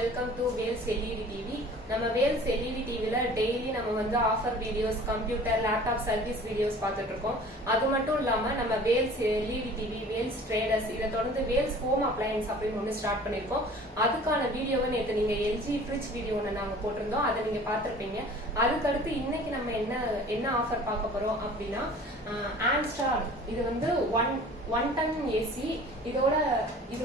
Welcome to Vels LED TV. நம்ம Vels LED டிவில daily நம்ம வந்து offer videos, computer, laptop service videos பார்த்துட்டு இருக்கோம். அது மட்டும் இல்லாம நம்ம Vels LED TV, Vels traders, இதை தொடர்ந்து வேல்ஸ் ஹோம் அப்ளையன்ஸ் அப்படின்னு ஒன்று ஸ்டார்ட் பண்ணிருக்கோம். அதுக்கான வீடியோவை நேற்று நீங்க எல்ஜி ஃப்ரிட்ஜ் வீடியோ ஒன்று நாங்க போட்டிருந்தோம், அதை நீங்க பார்த்திருப்பீங்க. அதுக்கடுத்து இன்னைக்கு நம்ம என்ன ஆஃபர் பார்க்க போறோம் அப்படின்னா ஆம்ஸ்டார். இது வந்து ஒன் டன் ஏசி. இது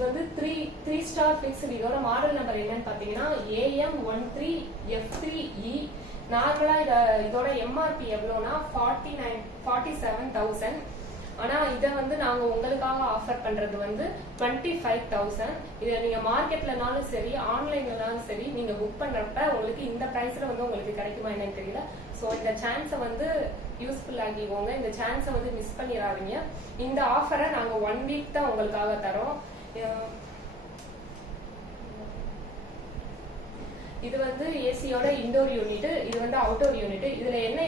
வந்து த்ரீ ஸ்டார் பிக்ஸ்டு. இதோட மாடல் நம்பர் என்னன்னு பாத்தீங்கன்னா AM13F3E. நார்மலா இதோட எம்ஆர்பி எவ்வளோனா 47,000. ஆனா இதை வந்து நாங்க உங்களுக்காக ஆஃபர் பண்றது வந்து 25,000. இதை நீங்க மார்க்கெட்லனாலும் சரி, ஆன்லைன்லனாலும் சரி, நீங்க புக் பண்றப்ப உங்களுக்கு இந்த பிரைஸ்ல வந்து உங்களுக்கு கிடைக்குமா என்னன்னு தெரியல. ஸோ இந்த சான்ஸை வந்து யூஸ்ஃபுல் ஆகிக்கோங்க. இந்த சான்ஸை வந்து மிஸ் பண்ணிடாதீங்க. இந்த ஆஃபரை நாங்க 1 வீக் தான் உங்களுக்காக தரோம். இது வந்து ஏசியோட இன்டோர் யூனிட், இது வந்து அவுட்டோர் யூனிட். இதுல என்ன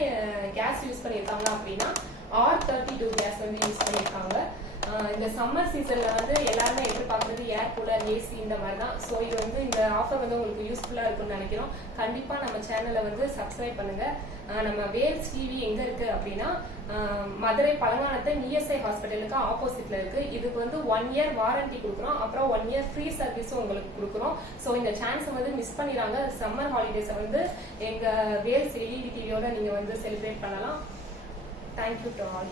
கேஸ் யூஸ் பண்ணிருக்காங்க அப்படின்னா R32 கேஸ் வந்து யூஸ் பண்ணிருக்காங்க. இந்த சம்மர் சீசன்ல வந்து எல்லாருமே எதிர்பார்க்கறது ஏர் கூலர், ஏசி இந்த மாதிரி தான். ஸோ இது வந்து இந்த ஆஃபர் வந்து உங்களுக்கு யூஸ்ஃபுல்லா இருக்கும்னு நினைக்கிறோம். கண்டிப்பா நம்ம சேனலை வந்து சப்ஸ்கிரைப் பண்ணுங்க. நம்ம வேல்ஸ் டிவி எங்க இருக்கு அப்படின்னா மதுரை பழங்கானத்து இஎஸ்ஐ ஹாஸ்பிட்டலுக்கு ஆப்போசிட்ல இருக்கு. இதுக்கு வந்து 1 இயர் வாரண்டி கொடுக்குறோம், அப்புறம் 1 இயர் ஃப்ரீ சர்வீஸும் உங்களுக்கு கொடுக்குறோம். ஸோ இந்த சான்ஸை வந்து மிஸ் பண்ணிடுறாங்க. சம்மர் ஹாலிடேஸை வந்து எங்க வேல்ஸ் எல்இடி டிவியோட நீங்க வந்து செலிப்ரேட் பண்ணலாம். Thank you to all.